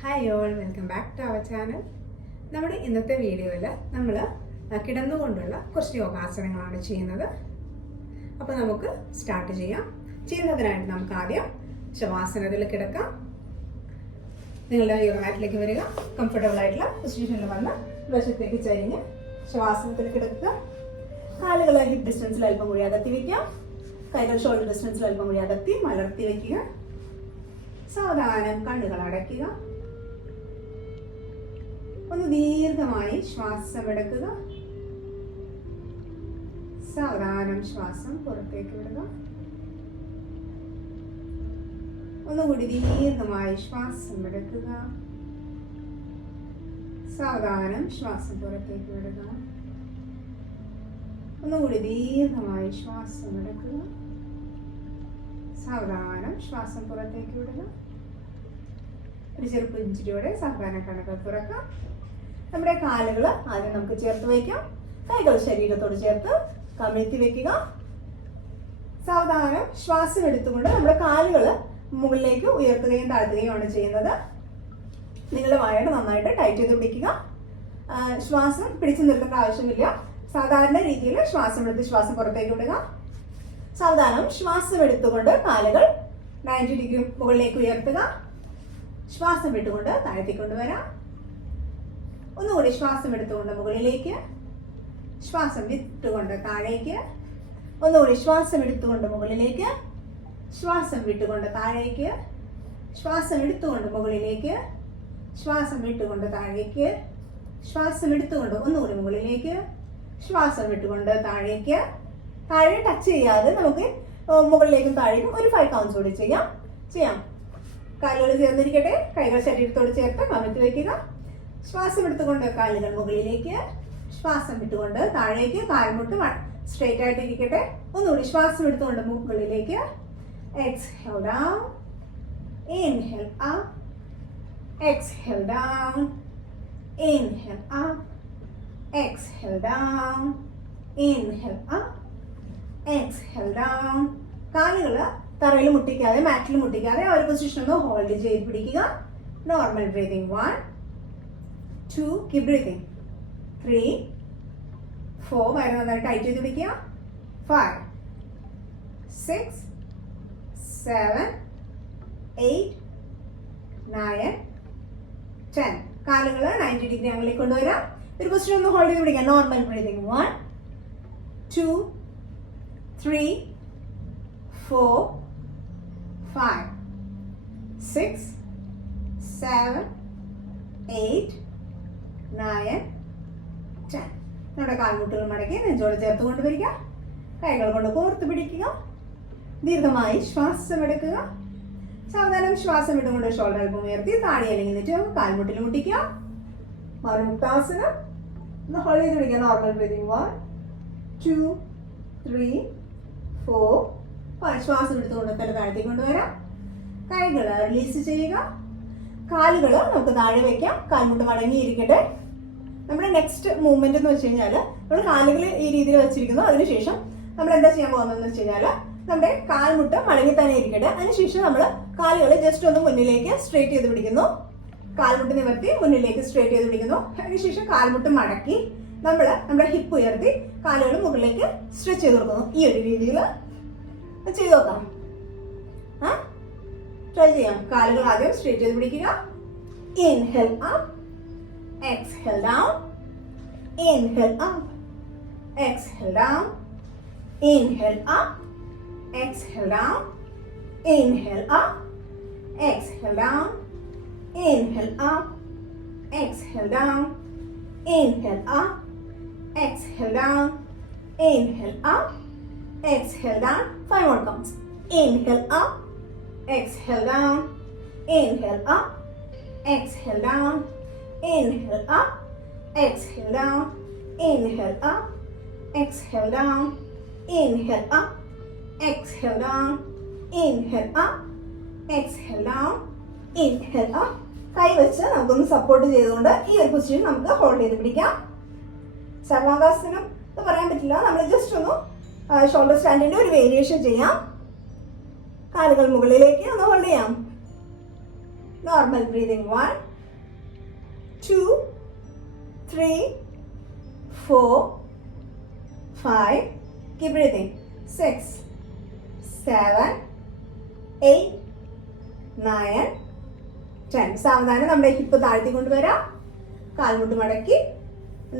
Hi all, welcome back to our channel. നമ്മുടെ ഇന്നത്തെ വീഡിയോയിൽ നമ്മൾ കിടന്നുകൊണ്ടുള്ള കുറച്ച് യോഗാസനങ്ങളാണ് ചെയ്യുന്നത്. അപ്പോൾ നമുക്ക് സ്റ്റാർട്ട് ചെയ്യാം. ചെയ്യുന്നതിനായിട്ട് നമുക്ക് ആദ്യം ശവാസനത്തിൽ കിടക്കാം. നിങ്ങളുടെ യോഗ മാറ്റിലേക്ക് വരിക. കംഫർട്ടബിൾ ആയിട്ടുള്ള പൊസിഷനിൽ വന്ന് വശത്തേക്ക് ചരിഞ്ഞ് ശവാസനത്തിൽ കിടക്കുക. കാലുകൾ ഹിപ്പ് ഡിസ്റ്റൻസിൽ അല്പം കൂടി അകത്തി വയ്ക്കാം. കൈകൾ ഷോൾഡർ ഡിസ്റ്റൻസിൽ അല്പം കൂടി അകത്തി മലർത്തി വയ്ക്കുക. സാവധാനം കണ്ണുകൾ അടയ്ക്കുക. ഒന്ന് ദീർഘമായി ശ്വാസം എടുക്കുക. സാവധാനം ശ്വാസം പുറത്തേക്ക് വിടുക. ഒന്നുകൂടി ദീർഘമായി ശ്വാസം എടുക്കുക. സാവധാനം ശ്വാസം പുറത്തേക്ക് വിടുക. ഒന്നുകൂടി ദീർഘമായി ശ്വാസം എടുക്കുക. സാവധാനം ശ്വാസം പുറത്തേക്ക് വിടുക. ഒരു ചെറുപ്പുഞ്ചിരിയോടെ സാവധാനം കണ്ണുകൾ തുറക്കാം. നമ്മുടെ കാലുകൾ ആദ്യം നമുക്ക് ചേർത്ത് വയ്ക്കാം. കൈകൾ ശരീരത്തോട് ചേർത്ത് കമിഴ്ത്തി വെക്കുക. സാവധാനം ശ്വാസം എടുത്തുകൊണ്ട് നമ്മുടെ കാലുകൾ മുകളിലേക്ക് ഉയർത്തുകയും താഴ്ത്തുകയുമാണ് ചെയ്യുന്നത്. നിങ്ങളുടെ വായയുടെ നന്നായിട്ട് ടൈറ്റ് ചെയ്ത് പിടിക്കുക. ശ്വാസം പിടിച്ചു നിർത്തേണ്ട ആവശ്യമില്ല. സാധാരണ രീതിയിൽ ശ്വാസം എടുത്ത് ശ്വാസം പുറത്തേക്ക് വിടുക. സാവധാനം ശ്വാസം എടുത്തുകൊണ്ട് കാലുകൾ 90 ഡിഗ്രി മുകളിലേക്ക് ഉയർത്തുക. ശ്വാസം വിട്ടുകൊണ്ട് താഴ്ത്തിക്കൊണ്ടുവരാം. ഒന്നുകൂടി ശ്വാസം എടുത്തുകൊണ്ട് മുകളിലേക്ക്, ശ്വാസം വിട്ടുകൊണ്ട് താഴേക്ക്. ഒന്നുകൂടി ശ്വാസം എടുത്തുകൊണ്ട് മുകളിലേക്ക്, ശ്വാസം വിട്ടുകൊണ്ട് താഴേക്ക്. ശ്വാസം എടുത്തുകൊണ്ട് മുകളിലേക്ക്, ശ്വാസം വിട്ടുകൊണ്ട് താഴേക്ക്. ശ്വാസം എടുത്തുകൊണ്ട് ഒന്നുകൂടി മുകളിലേക്ക്, ശ്വാസം വിട്ടുകൊണ്ട് താഴേക്ക്. താഴെ ടച്ച് ചെയ്യാതെ നമുക്ക് മുകളിലേക്കും താഴേക്കും ഒരു 5 കൗണ്ട്സ് കൂടി ചെയ്യാം. കാലുകൾ ചേർന്നിരിക്കട്ടെ. കൈകൾ ശരീരത്തോട് ചേർത്ത് കമിഴ്ത്തി വയ്ക്കുക. ശ്വാസം എടുത്തുകൊണ്ട് കാലുകൾ മുകളിലേക്ക്, ശ്വാസം വിട്ടുകൊണ്ട് താഴേക്ക്. കാൽമുട്ട് സ്ട്രെയിറ്റ് ആയിട്ട് ഇരിക്കട്ടെ. ഒന്നുകൂടി ശ്വാസം എടുത്തുകൊണ്ട് മുകളിലേക്ക്. Exhale down, inhale up, exhale down, inhale up, exhale down, inhale up, exhale down. കാലുകൾ തറയിൽ മുട്ടിക്കാതെ മാറ്റിൽ മുട്ടിക്കാതെ ആ ഒരു പൊസിഷൻ ഒന്ന് ഹോൾഡ് ചെയ്ത് പിടിക്കുക. Normal breathing. 1 2 keep breathing. 3 4 വയറ് നന്നായി ടൈറ്റ് ചെയ്ത് പിടിക്കുക. 5 6 7 8 9 10. കാലുകൾ 90 ഡിഗ്രി ആംഗിളിലേക്ക് കൊണ്ടുവരാം. ഒരു പൊസിഷൻ ഒന്ന് ഹോൾഡ് ചെയ്ത് പിടിക്കുക. Normal breathing. 1 2 3 4 5 6 7 8 9 10. നമ്മുടെ കാൽമുട്ടുകൾ മടക്കി നെഞ്ചോട് ചേർത്ത് കൊണ്ടുവരിക. കൈകൾ കൊണ്ട് കോർത്ത് പിടിക്കുക. ദീർഘമായി ശ്വാസം എടുക്കുക. സാവധാനം ശ്വാസം വിട്ടുകൊണ്ട് ഷോൾഡർ അല്പം ഉയർത്തി താഴെ അല്ലെങ്കിൽ കാൽമുട്ടിൽ മുട്ടിക്കുക. മറുമുക്താസനം ഒന്ന് ഹോൾഡ് ചെയ്ത് പിടിക്കുക. Normal breathing. 1 2 3 4 5. ശ്വാസം എടുത്തുകൊണ്ട് തല താഴത്തേക്ക് കൊണ്ടുവരാം. കൈകൾ റിലീസ് ചെയ്യുക. കാലുകൾ നമുക്ക് താഴെ വയ്ക്കാം. കാൽമുട്ട് മടങ്ങിയിരിക്കട്ടെ. നമ്മുടെ നെക്സ്റ്റ് മൂവ്മെന്റ് എന്ന് വെച്ച് കഴിഞ്ഞാൽ നമ്മൾ കാലുകൾ ഈ രീതിയിൽ വെച്ചിരിക്കുന്നു. അതിനുശേഷം നമ്മൾ എന്താ ചെയ്യാൻ പോകുന്നതെന്ന് വെച്ച് കഴിഞ്ഞാൽ നമ്മുടെ കാൽമുട്ട് മടങ്ങി തന്നെ ഇരിക്കട്ടെ. അതിനുശേഷം നമ്മൾ കാലുകൾ ജസ്റ്റ് ഒന്ന് മുന്നിലേക്ക് സ്ട്രേറ്റ് ചെയ്ത് പിടിക്കുന്നു. കാൽമുട്ട് നിവർത്തി മുന്നിലേക്ക് സ്ട്രേറ്റ് ചെയ്ത് പിടിക്കുന്നു. അതിനുശേഷം കാൽമുട്ട് മടക്കി നമ്മൾ നമ്മുടെ ഹിപ്പ് ഉയർത്തി കാലുകൾ മുകളിലേക്ക് സ്ട്രെച്ച് ചെയ്ത് കൊടുക്കുന്നു. ഈ ഒരു രീതിയിൽ ചെയ്ത് നോക്കാം. ട്രൈ ചെയ്യാം. കാലുകൾ ആദ്യം സ്ട്രേറ്റ് ചെയ്ത് പിടിക്കുക. Inhale up, exhale down, inhale up, exhale down, inhale up, exhale down, inhale up, exhale down, inhale up, exhale down, inhale up, exhale down, inhale up, exhale down. 5 more counts. Inhale up, exhale down, inhale up, exhale down, inhale up, exhale down, inhale up, exhale down, inhale up, exhale down, inhale up, exhale down, inhale up. കൈ വെച്ച് നമുക്കൊന്ന് support ചെയ്തുകൊണ്ട് ഈ ഒരു position നമുക്ക് hold ചെയ്ത് പിടിക്കാം. സർവാംഗാസനം എന്ന് പറയാൻ പറ്റില്ല. നമ്മൾ ജസ്റ്റ് ഒന്ന് ഷോൾഡർ സ്റ്റാൻഡിന്റെ ഒരു വേരിയേഷൻ ചെയ്യാം. കാലുകൾ മുകളിലേക്ക് ഒന്ന് ഹോൾഡ് ചെയ്യാം. Normal breathing. 1, 2, 3, 4, 5. Keep breathing. 6, 7, 8, 9, 10. സാവധാനം നമ്മുടെ ഹിപ്പ് താഴ്ത്തി കൊണ്ടുവരാം. കാൽമുട്ട് മടക്കി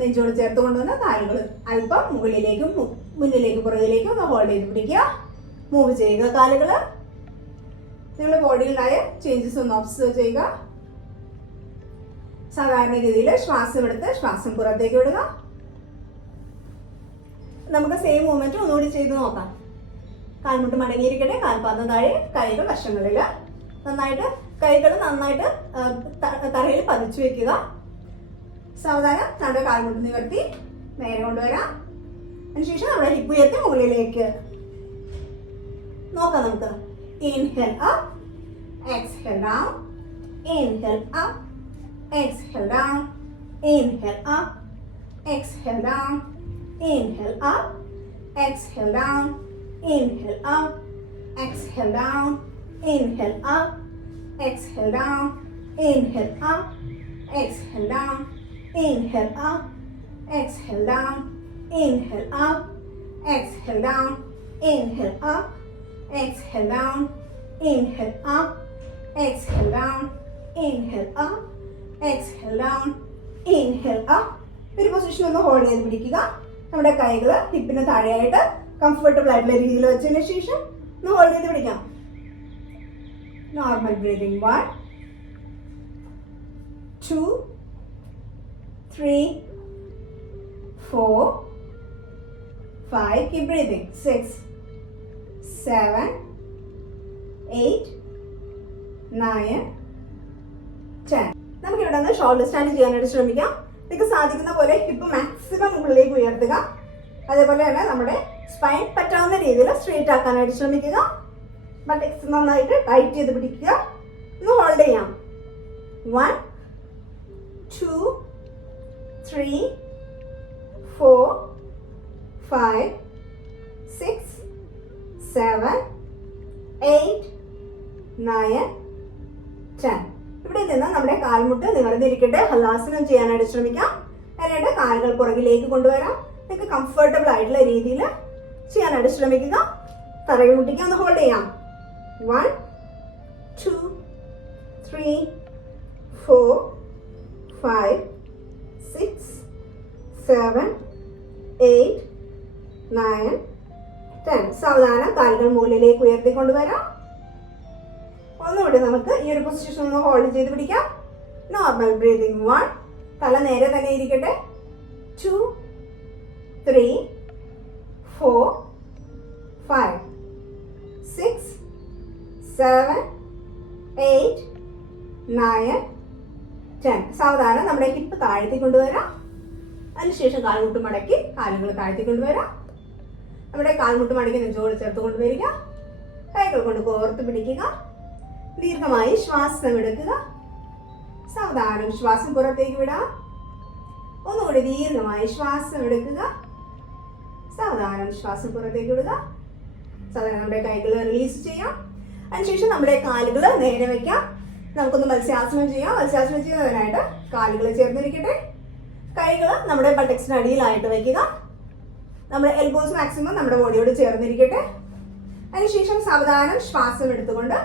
നെഞ്ചോട് ചേർത്ത് കൊണ്ടുവന്ന കാലുകൾ അല്പം മുകളിലേക്കും മുന്നിലേക്കും പുറകിലേക്കും ഒന്ന് ഹോൾഡ് ചെയ്ത് പിടിക്കുക. മൂവ് ചെയ്യുക കാലുകൾ. നിങ്ങളുടെ ബോഡിയിലുണ്ടായ ചേഞ്ചസ് ഒന്ന് ഒബ്സർവ് ചെയ്യുക. സാധാരണഗതിയിൽ ശ്വാസം എടുത്ത് ശ്വാസം പുറത്തേക്ക് വിടുക. നമുക്ക് സെയിം മൂവ്മെന്റ് ഒന്നുകൂടി ചെയ്ത് നോക്കാം. കാൽമുട്ട് മടങ്ങിയിരിക്കട്ടെ, കാൽപാദം താഴെ, കൈകൾ വശങ്ങളിൽ. കൈകൾ നന്നായിട്ട് തറയിൽ പതിച്ചു വെക്കുക. സാവധാനം നമ്മുടെ കാൽമുട്ട് നിവർത്തി നേരെ കൊണ്ടുവരാം. അതിനുശേഷം നമ്മുടെ ഹിപ്പ് ഉയർത്തി മുകളിലേക്ക് നോക്കാം. നമുക്ക് inhale up, exhale down, inhale up, exhale down, inhale up, exhale down, inhale up, exhale down, inhale up, exhale down, inhale up, exhale down, inhale up, exhale down, inhale up, exhale down, inhale up, exhale down, inhale up, exhale down, inhale up, exhale down, inhale up, exhale down, inhale up. ഒരു position ഒന്ന് hold ചെയ്ത് പിടിക്കുക. നമ്മുടെ കൈകൾ ഹിപ്പിന് താഴെയായിട്ട് comfortable ആയിട്ടുള്ള രീതിയിൽ വെച്ചതിന് ശേഷം ഒന്ന് ഹോൾഡ് ചെയ്ത് പിടിക്കാം. Normal breathing. 1, 2, 3, 4, 5. Keep breathing. 6, 7, 8, 9, 10. നമുക്ക് ഇവിടെ നിന്ന് ഷോൾഡർ സ്റ്റാൻഡ് ചെയ്യാനായിട്ട് ശ്രമിക്കാം. നിങ്ങൾക്ക് സാധിക്കുന്ന പോലെ ഹിപ്പ് മാക്സിമം മുകളിലേക്ക് ഉയർത്തുക. അതേപോലെ തന്നെ നമ്മുടെ സ്പൈൻ പറ്റാവുന്ന രീതിയിൽ സ്ട്രെയിറ്റ് ആക്കാനായിട്ട് ശ്രമിക്കുക. ബട്ടക്സ് നന്നായിട്ട് ടൈറ്റ് ചെയ്ത് പിടിക്കുക. ഒന്ന് ഹോൾഡ് ചെയ്യാം. 1, 2, 3, 4, 5, 6, 7, 8, 9, 10. ഇവിടെ നിന്ന് നമ്മുടെ കാൽമുട്ട് നിവർന്നിരിക്കട്ടെ. ഹലാസനം ചെയ്യാനായിട്ട് ശ്രമിക്കാം. അതിനായിട്ട് കാലുകൾ പുറകിലേക്ക് കൊണ്ടുവരാം. നിങ്ങൾക്ക് കംഫർട്ടബിൾ ആയിട്ടുള്ള രീതിയിൽ ചെയ്യാനായിട്ട് ശ്രമിക്കുക. തറയിൽ മുട്ടിക്ക് ഒന്ന് ഹോൾഡ് ചെയ്യാം. 1, 2, 3, 4, 5, 6, 7, 8, 9, 10. സാവധാനം കാലുകൾ മുകളിലേക്ക് ഉയർത്തിക്കൊണ്ടുവരാം. ഒന്നുകൂടി നമുക്ക് ഈ ഒരു പൊസിഷൻ ഒന്ന് ഹോൾഡ് ചെയ്ത് പിടിക്കാം. Normal breathing. 1, തല നേരെ തന്നെ ഇരിക്കട്ടെ. 2, 3, 4, 5, 6, 7, 8, 9, 10. സാവധാനം നമ്മുടെ ഹിപ്പ് താഴ്ത്തി കൊണ്ടുവരാം. അതിനുശേഷം കാൽമുട്ട് മടക്കി കാലുകൾ താഴ്ത്തി കൊണ്ടുവരാം. നമ്മുടെ കാൽമുട്ട് മടക്കി നെഞ്ചോട് ചേർത്ത് കൊണ്ടുവരിക. കൈകൾ കൊണ്ട് കോർത്ത് പിടിക്കുക. ദീർഘമായി ശ്വാസം എടുക്കുക. സാവധാനം ശ്വാസം പുറത്തേക്ക് വിടാം. ഒന്നുകൂടി ദീർഘമായി ശ്വാസം എടുക്കുക. സാവധാനം ശ്വാസം പുറത്തേക്ക് വിടുക. സാധാരണ നമ്മുടെ കൈകൾ റിലീസ് ചെയ്യാം. അതിനുശേഷം നമ്മുടെ കാലുകൾ നേരെ വയ്ക്കാം. നമുക്കൊന്ന് മത്സ്യാസനം ചെയ്യാം. മത്സ്യാസനം ചെയ്യുന്നതിനായിട്ട് കാലുകൾ ചേർന്നിരിക്കട്ടെ. കൈകൾ നമ്മുടെ ബട്ടക്സിന് അടിയിലായിട്ട് വയ്ക്കുക. നമ്മുടെ എൽബോസ് മാക്സിമം നമ്മുടെ ബോഡിയോട് ചേർന്നിരിക്കട്ടെ. അതിനുശേഷം സാവധാനം ശ്വാസം എടുത്തുകൊണ്ട്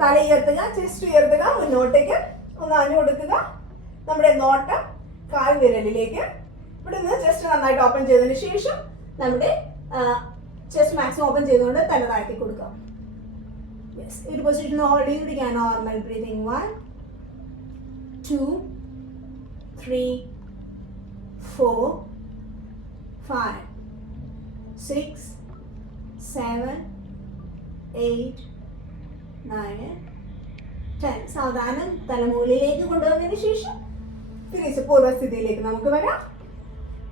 തല ഉയർത്തുക, ചെസ്റ്റ് ഉയർത്തുക, മുന്നോട്ടേക്ക് ഒന്ന് ആഞ്ഞു കൊടുക്കുക. നമ്മുടെ നോട്ടം കാൽ വിരലിലേക്ക്. ഇവിടെ നിന്ന് ചെസ്റ്റ് നന്നായിട്ട് ഓപ്പൺ ചെയ്തതിന് ശേഷം നമ്മുടെ ചെസ്റ്റ് മാക്സിമം ഓപ്പൺ ചെയ്തുകൊണ്ട് തല താഴ്ത്തി കൊടുക്കാം. യെസ്, ഒരു പൊസിഷൻ ഹോൾഡ് ചെയ്ത് പിടിക്കാം. Normal breathing. 1, 2, 3, 4, 5, 6, 7, 8, 9, 10. സാവധാനം തലമുകളിലേക്ക് കൊണ്ടുവന്നതിന് ശേഷം തിരിച്ച് പൂർവ്വസ്ഥിതിയിലേക്ക് നമുക്ക് വരാം.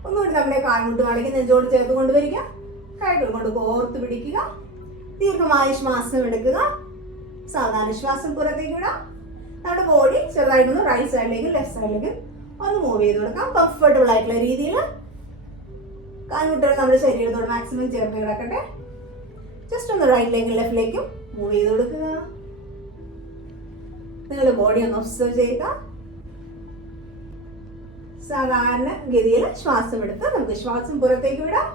ഒന്നുകൂടി നമ്മുടെ കാൽമുട്ട് മടക്കി നെഞ്ചോട് ചേർത്ത് കൊണ്ടുവരിക. കൈകൾ കൊണ്ട് കോർത്ത് പിടിക്കുക. ദീർഘമായ ശ്വാസം എടുക്കുക. സാവധാന ശ്വാസം പുറത്തേക്ക് വിടാം. നമ്മുടെ ബോഡി ചെറുതായിട്ടൊന്ന് റൈറ്റ് സൈഡിലേക്ക് ലെഫ്റ്റ് സൈഡിലേക്ക് ഒന്ന് മൂവ് ചെയ്ത് കൊടുക്കാം. കംഫർട്ടബിൾ ആയിട്ടുള്ള രീതിയിൽ കാൽമുട്ടുകൾ നമ്മുടെ ശരീരത്തോട് മാക്സിമം ചേർത്ത് കിടക്കട്ടെ. ജസ്റ്റ് ഒന്ന് റൈറ്റിലേക്കും ലെഫ്റ്റിലേക്കും മൂവ് ചെയ്ത് കൊടുക്കുക. നിങ്ങളുടെ ബോഡി ഒന്ന് ഒബ്സർവ് ചെയ്യുക. സാധാരണ ഗതിയിൽ ശ്വാസം എടുത്ത് നമുക്ക് ശ്വാസം പുറത്തേക്ക് വിടാം.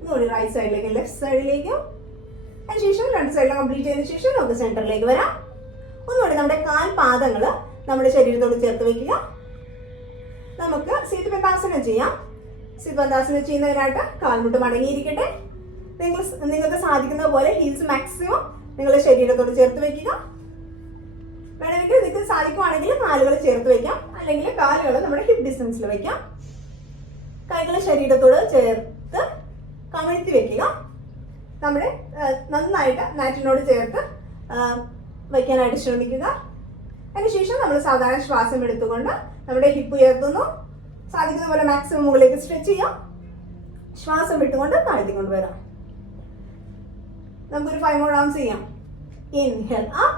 ഒന്നുകൂടി റൈറ്റ് സൈഡിലേക്ക് ലെഫ്റ്റ് സൈഡിലേക്കും. അതിനുശേഷം രണ്ട് സൈഡിലും കംപ്ലീറ്റ് ചെയ്തതിനു ശേഷം നമുക്ക് സെന്ററിലേക്ക് വരാം. ഒന്നുകൂടി നമ്മുടെ കാൽപാദങ്ങൾ നമ്മുടെ ശരീരത്തോട് ചേർത്ത് വെക്കുക. നമുക്ക് സീതബന്ധാസനം ചെയ്യാം. സീതബന്ധാസനം ചെയ്യുന്നതിനായിട്ട് കാൽമുട്ട് മടങ്ങിയിരിക്കട്ടെ. നിങ്ങൾക്ക് സാധിക്കുന്ന പോലെ ഹീൽസ് മാക്സിമം നിങ്ങളുടെ ശരീരത്തോട് ചേർത്ത് വെക്കുക. വേണമെങ്കിൽ നിങ്ങൾക്ക് സാധിക്കുവാണെങ്കിൽ കാലുകൾ ചേർത്ത് വെക്കാം, അല്ലെങ്കിൽ കാലുകൾ നമ്മുടെ ഹിപ്പ് ഡിസ്റ്റൻസിൽ വെക്കാം. കൈകൾ ശരീരത്തോട് ചേർത്ത് കമിഴ്ത്തി വെക്കുക. നമ്മുടെ നന്നായിട്ട് മാറ്റിനോട് ചേർത്ത് വയ്ക്കാനായിട്ട് ശ്രമിക്കുക. അതിനുശേഷം നമ്മൾ സാധാരണ ശ്വാസം എടുത്തുകൊണ്ട് നമ്മുടെ ഹിപ്പ് ഉയർത്തുന്നു. സാധിക്കുന്ന പോലെ മാക്സിമം മുകളിലേക്ക് സ്ട്രെച്ച് ചെയ്യാം. ശ്വാസം വിട്ടുകൊണ്ട് താഴ്ത്തിക്കൊണ്ട് വരാം. നമുക്കൊരു 5 more rounds ചെയ്യാം. Inhale up,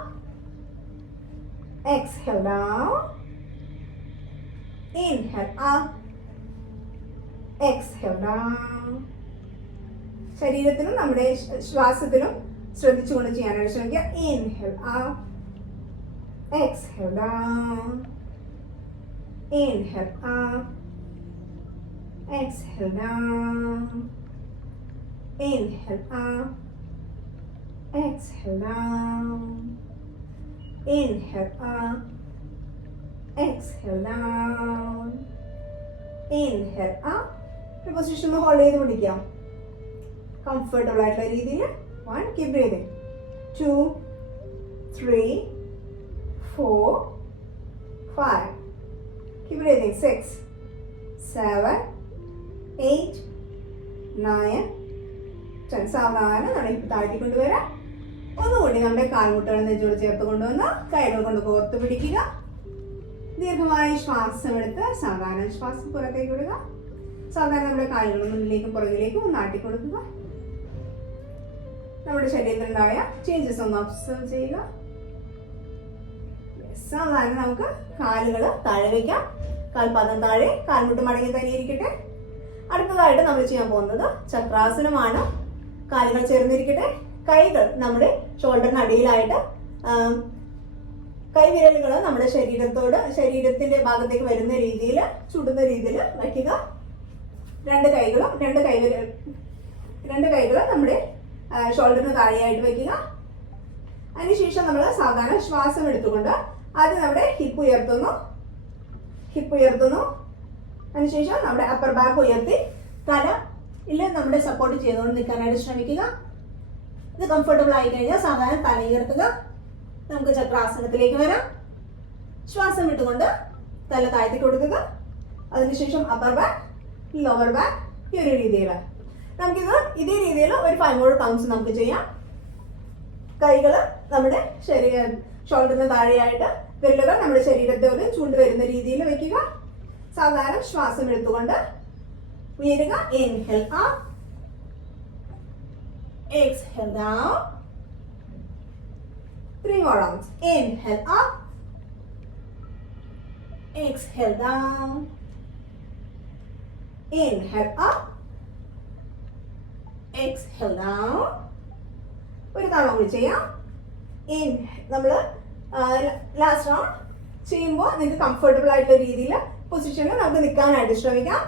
exhale down, inhale up, exhale down. ശരീരത്തിലും നമ്മുടെ ശ്വാസത്തിലും ശ്രദ്ധിച്ചുകൊണ്ട് ചെയ്യാനായിട്ട് ശ്രമിക്കുക. Inhale up, exhale down, inhale up, exhale down, inhale up, exhale down, inhale up, exhale down, inhale up. ഈ പൊസിഷൻ ഹോൾഡ് ചെയ്ത് പിടിക്കാം. കംഫർട്ടബിൾ ആയിട്ടുള്ള രീതിയിൽ. 1, കീപ് ബ്രീതിങ്. 2, 3, 4, 5, keep breathing. 6, 7, 8, 9, 10. സാവധാനം നമ്മുടെ ഹിപ്പ് താഴ്ത്തിക്കൊണ്ടുവരാം. ഒന്നുകൂടി നമ്മുടെ കാൽമുട്ടുകൾ നെഞ്ചോട് ചേർത്ത് കൊണ്ടുവന്ന് കൈകൾ കൊണ്ട് കോർത്ത് പിടിക്കുക. ദീർഘമായി ശ്വാസം എടുത്ത് സാധാരണ ശ്വാസം പുറത്തേക്ക് വിടുക. സാധാരണ നമ്മുടെ കാലുകൾ മുന്നിലേക്കും പുറകിലേക്കും ഒന്ന് ആട്ടിക്കൊടുക്കുക. നമ്മുടെ ശരീരത്തിലുണ്ടായ ചേഞ്ചസ് ഒന്ന് ഒബ്സർവ് ചെയ്യുക. സാധാരണ നമുക്ക് കാലുകൾ താഴെ വയ്ക്കാം. കാൽപാദം താഴെ, കാൽമുട്ട് മടങ്ങി തന്നെ ഇരിക്കട്ടെ. അടുത്തതായിട്ട് നമ്മൾ ചെയ്യാൻ പോകുന്നത് ചക്രാസനമാണ്. കാലുകൾ ചേർന്നിരിക്കട്ടെ. കൈകൾ നമ്മുടെ ഷോൾഡറിന് അടിയിലായിട്ട്, കൈവിരലുകൾ നമ്മുടെ ശരീരത്തിന്റെ ഭാഗത്തേക്ക് വരുന്ന രീതിയിൽ, ചുടുന്ന രീതിയിൽ വയ്ക്കുക. രണ്ട് കൈകളും നമ്മുടെ ഷോൾഡറിന് താഴെയായിട്ട് വയ്ക്കുക. അതിനുശേഷം നമ്മൾ സാധാരണ ശ്വാസം എടുത്തുകൊണ്ട് ആദ്യം നമ്മുടെ ഹിപ്പ് ഉയർത്തുന്നു. അതിനുശേഷം നമ്മുടെ അപ്പർ ബാക്ക് ഉയർത്തി തലയിൽ നമ്മുടെ സപ്പോർട്ട് ചെയ്തുകൊണ്ട് നിൽക്കാനായിട്ട് ശ്രമിക്കുക. ഇത് കംഫർട്ടബിൾ ആയി കഴിഞ്ഞാൽ സാധാരണ തല ഉയർത്തുക. നമുക്ക് ചക്രാസനത്തിലേക്ക് വരാം. ശ്വാസം വിട്ടുകൊണ്ട് തല താഴ്ത്തി കൊടുക്കുക. അതിനുശേഷം അപ്പർ ബാക്ക്, ലോവർ ബാക്ക്, ഈ ഒരു രീതിയിൽ നമുക്കിത് ഇതേ രീതിയിൽ ഒരു 5 more counts നമുക്ക് ചെയ്യാം. കൈകൾ നമ്മുടെ ഷോൾഡറിന് താഴെയായിട്ട്, വിരലുകൾ നമ്മുടെ ശരീരത്തോട് ചൂണ്ട് വരുന്ന രീതിയിൽ വെക്കുക. സാധാരണ ശ്വാസം എടുത്തുകൊണ്ട് ഉയരുക. Inhale up, exhale down. 3 more rounds. Inhale up, exhale down, inhale up, exhale down. ഒരു തവണ കൂടി ചെയ്യാം. നമ്മൾ ലാസ്റ്റ് റൗണ്ട് ചെയ്യുമ്പോൾ നിങ്ങൾക്ക് കംഫർട്ടബിൾ ആയിട്ടുള്ള രീതിയിൽ പൊസിഷനിൽ നമുക്ക് നിൽക്കാനായിട്ട് ശ്രമിക്കാം.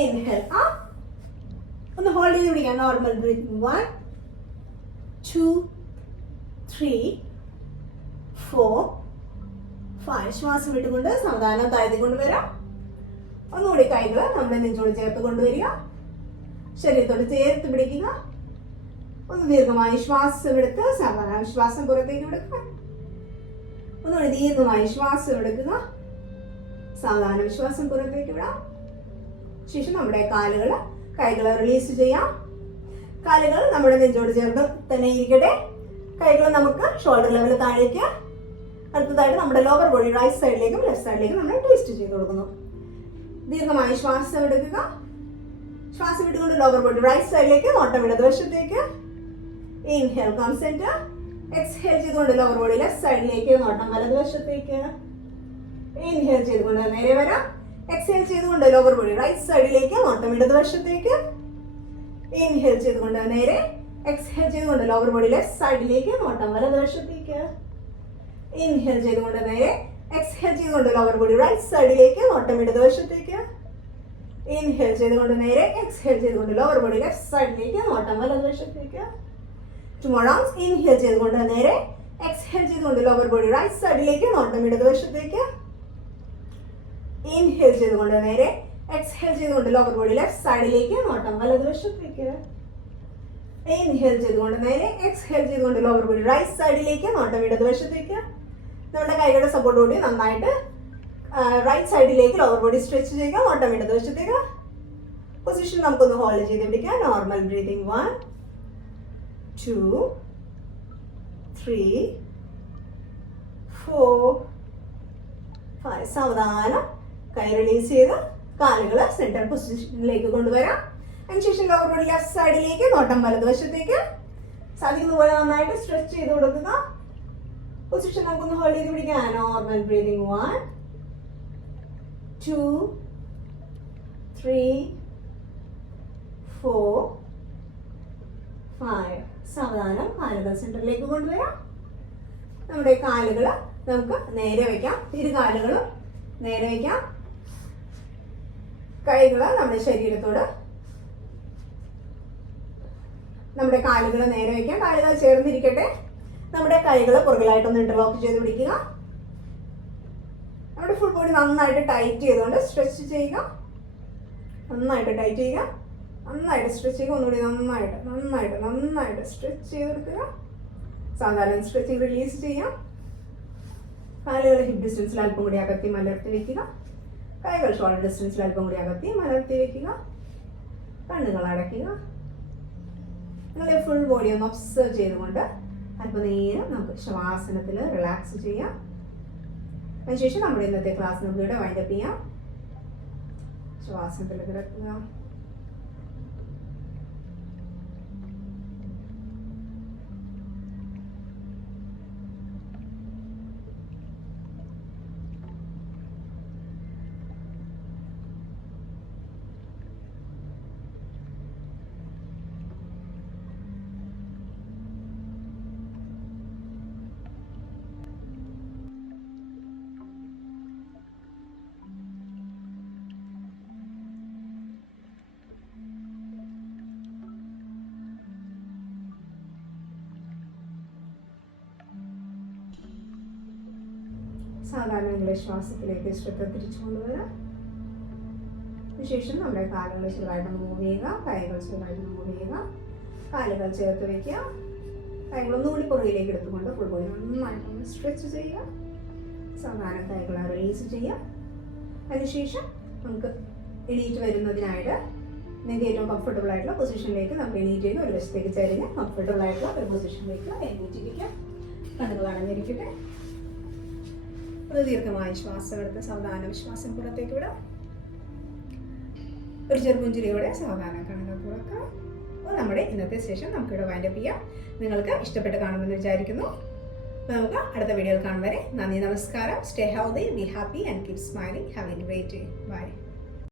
ഇൻഹേൽ അപ്പ്, ഒന്ന് ഹോൾഡ് ചെയ്ത് പിടിക്കാം. Normal breathing. 1, 2, 3, 4, 5. ശ്വാസം വിട്ടുകൊണ്ട് സാവധാനം താഴ്ത്തിക്കൊണ്ട് വരാം. ഒന്നുകൂടി കൈകൾ നമ്മുടെ നെഞ്ചോട് ചേർത്ത് കൊണ്ടുവരിക. ശരീരത്തോട് ചേർത്ത് പിടിക്കുക. ഒന്ന് ദീർഘമായി ശ്വാസം എടുത്ത് സാവധാനം ശ്വാസം പുറത്തേക്ക് വിടുക. ഒന്നുകൂടി ദീർഘമായി ശ്വാസം എടുക്കുക. സാവധാനം ശ്വാസം പുറത്തേക്ക് വിടാം. ശേഷം നമ്മുടെ കൈകൾ റിലീസ് ചെയ്യാം. കാലുകൾ നമ്മുടെ നെഞ്ചോട് ചേർത്ത് തന്നെ ഇരിക്കട്ടെ. കൈകൾ നമുക്ക് ഷോൾഡർ ലെവൽ താഴേക്ക്. അടുത്തതായിട്ട് നമ്മുടെ ലോവർ ബോഡി റൈറ്റ് സൈഡിലേക്കും ലെഫ്റ്റ് സൈഡിലേക്കും നമ്മൾ ട്വിസ്റ്റ് ചെയ്ത് കൊടുക്കുന്നു. ദീർഘമായി ശ്വാസം എടുക്കുക. ശ്വാസം വിട്ടുകൊണ്ട് ലോവർ ബോഡി റൈറ്റ് സൈഡിലേക്ക്, നോട്ടം ഇടതുവശത്തേക്ക്. Inhale come centre. എക്സ്ഹേൽ ചെയ്തുകൊണ്ട് ലോവർ ബോഡി ലെഫ്റ്റ് സൈഡിലേക്ക്, നോട്ടം വലതുവശത്തേക്ക്. ഇൻഹേൽ ചെയ്തുകൊണ്ട് നേരെ വരാം. എക്സ്ഹേൽ ചെയ്തുകൊണ്ട് ലോവർ ബോഡി റൈറ്റ് സൈഡിലേക്ക്, നോട്ടം ഇടതുവശത്തേക്ക്. ഇൻഹേൽ ചെയ്തുകൊണ്ട് നേരെ, എക്സ്ഹേൽ ചെയ്തുകൊണ്ട് ലോവർ ബോഡി ലെഫ്റ്റ് സൈഡിലേക്ക്, നോട്ടം വലതുവശത്തേക്ക്. ഇൻഹേൽ ചെയ്തുകൊണ്ട് നേരെ, എക്സ്ഹേൽ ചെയ്തുകൊണ്ട് ലോവർ ബോഡി റൈറ്റ് സൈഡിലേക്ക്, നോട്ടം ഇടതുവശത്തേക്ക്. ഇൻഹേൽ ചെയ്തുകൊണ്ട് നേരെ, എക്സ്ഹേൽ ചെയ്തുകൊണ്ട് ലോവർ ബോഡി ലെഫ്റ്റ് സൈഡിലേക്ക്, നോട്ടം വലതുവശത്തേക്ക്. 2 more rounds. ഇൻഹേൽ ചെയ്തുകൊണ്ട് നേരെ, എക്സ്ഹേൽ ചെയ്തുകൊണ്ട് ലോവർ ബോഡി റൈറ്റ് സൈഡിലേക്ക്, നോട്ടം ഇടതുവശത്തേക്ക്. ഇൻഹേൽ ചെയ്തുകൊണ്ട് നേരെ, എക്സ്ഹേൽ ചെയ്തുകൊണ്ട് ലോവർ ബോഡി ലെഫ്റ്റ് സൈഡിലേക്ക്, നോട്ടം വലതുവശത്തേക്ക്. ഇൻഹേൽ ചെയ്തുകൊണ്ട് നേരെ, എക്സ്ഹേൽ ചെയ്തുകൊണ്ട് ലോവർ ബോഡി റൈറ്റ് സൈഡിലേക്ക്, നോട്ടം ഇടതുവശത്തേക്ക്. നമ്മുടെ കൈകളുടെ സപ്പോർട്ടോടെ നന്നായിട്ട് റൈറ്റ് സൈഡിലേക്ക് ലോവർ ബോഡി സ്ട്രെച്ച് ചെയ്യുക, നോട്ടം ഇടതുവശത്തേക്ക്. പൊസിഷൻ നമുക്കൊന്ന് ഹോൾഡ് ചെയ്ത് പിടിക്കാം. Normal breathing. 1 2 3 4 5. സാവധാനം കൈ റിലീസ് ചെയ്ത് കാലുകൾ സെന്റർ പൊസിഷനിലേക്ക് കൊണ്ടുവരാം. അതിനുശേഷം ലോവർ ബോഡി ലെഫ്റ്റ് സൈഡിലേക്ക്, നോട്ടം വലതുവശത്തേക്ക്. സാധിക്കുന്ന പോലെ നന്നായിട്ട് സ്ട്രെച്ച് ചെയ്ത് കൊടുക്കുക. പൊസിഷൻ നമുക്കൊന്ന് ഹോൾഡ് ചെയ്ത് പിടിക്കാം. Normal breathing. 1 2 3 4 5. സാവധാനം കാലുകൾ സെന്ററിലേക്ക് കൊണ്ടുവരാം. നമ്മുടെ കാലുകൾ നമുക്ക് നേരെ വയ്ക്കാം. ഇരു കാലുകളും നേരെ വയ്ക്കാം. കൈകൾ നമ്മുടെ ശരീരത്തോട്, നമ്മുടെ കാലുകൾ നേരെ വയ്ക്കാം. കാലുകൾ ചേർന്നിരിക്കട്ടെ. നമ്മുടെ കൈകൾ പുറകിലായിട്ടൊന്ന് ഇന്റർലോക്ക് ചെയ്ത് പിടിക്കുക. നമ്മുടെ ഫുൾ ബോഡി നന്നായിട്ട് ടൈറ്റ് ചെയ്തുകൊണ്ട് സ്ട്രെച്ച് ചെയ്യുക. നന്നായിട്ട് ടൈറ്റ് ചെയ്യുക, നന്നായിട്ട് സ്ട്രെച്ച് ചെയ്യുക. ഒന്നുകൂടി നന്നായിട്ട് നന്നായിട്ട് നന്നായിട്ട് സ്ട്രെച്ച് ചെയ്തെടുക്കുക. സാധാരണ സ്ട്രെച്ചിങ് റിലീസ് ചെയ്യാം. കാലുകൾ ഹിപ്പ് ഡിസ്റ്റൻസിൽ അല്പം കൂടി അകത്തി മലർത്തി വെക്കുക. കൈകൾ ഷോൾഡർ ഡിസ്റ്റൻസിൽ അല്പം കൂടി അകത്തി മലർത്തി വെക്കുക. കണ്ണുകൾ അടയ്ക്കുക. നിങ്ങളെ ഫുൾ ബോഡി ഒന്ന് ഒബ്സർവ് ചെയ്തുകൊണ്ട് അല്പനേരം നമുക്ക് ശ്വാസനത്തിൽ റിലാക്സ് ചെയ്യാം. അതിനുശേഷം നമ്മുടെ ഇന്നത്തെ ക്ലാസ് നമുക്ക് ഇവിടെ വൈൻഡപ്പ് ചെയ്യാം. ശ്വാസനത്തിൽ കിടക്കുക. സാധാരണ നിങ്ങളുടെ ശ്വാസത്തിലേക്ക് ശ്രദ്ധ തിരിച്ചു കൊണ്ടുവരാം. അതിനുശേഷം നമ്മുടെ കാലുകൾ ചെറുതായിട്ട് മൂവ് ചെയ്യുക. കൈകൾ ചെറുതായിട്ട് മൂവ് ചെയ്യുക. കാലുകൾ ചേർത്ത് വയ്ക്കുക. കൈകൾ ഒന്നുകൂടി പുറകിലേക്ക് എടുത്തുകൊണ്ട് ഫുൾ ബോഡി നന്നായിട്ട് സ്ട്രെച്ച് ചെയ്യുക. സാധാരണ കൈകൾ റിലീസ് ചെയ്യുക. അതിനുശേഷം നമുക്ക് എണീറ്റ് വരുന്നതിനായിട്ട് നിങ്ങൾക്ക് ഏറ്റവും കംഫർട്ടബിൾ ആയിട്ടുള്ള പൊസിഷനിലേക്ക് നമുക്ക് എണീറ്റ് ചെയ്ത് ഒരു വശത്തേക്ക് ചരിഞ്ഞ് കംഫർട്ടബിൾ ആയിട്ടുള്ള ഒരു പൊസിഷനിലേക്ക് എണീറ്റിരിക്കാം. കണ്ണുകൾ അടഞ്ഞിരിക്കട്ടെ. ഒരു ദീർഘമായ ശ്വാസം എടുത്ത് സാവധാനം ശ്വാസം പുറത്തേക്ക് വിടാം. ഒരു ചെറുപുഞ്ചിരിയോടെ സാവധാനം കണ്ണുകൾ തുറക്കാം. അപ്പോൾ നമ്മുടെ ഇന്നത്തെ സെഷൻ നമുക്കിവിടെ വൈൻഡപ്പ് ചെയ്യാം. നിങ്ങൾക്ക് ഇഷ്ടപ്പെട്ട് കാണുമെന്ന് വിചാരിക്കുന്നു. അപ്പോൾ നമുക്ക് അടുത്ത വീഡിയോയിൽ കാണും വരെ നന്ദി, നമസ്കാരം. Stay healthy, be happy and keep smiling. Have a great day. By.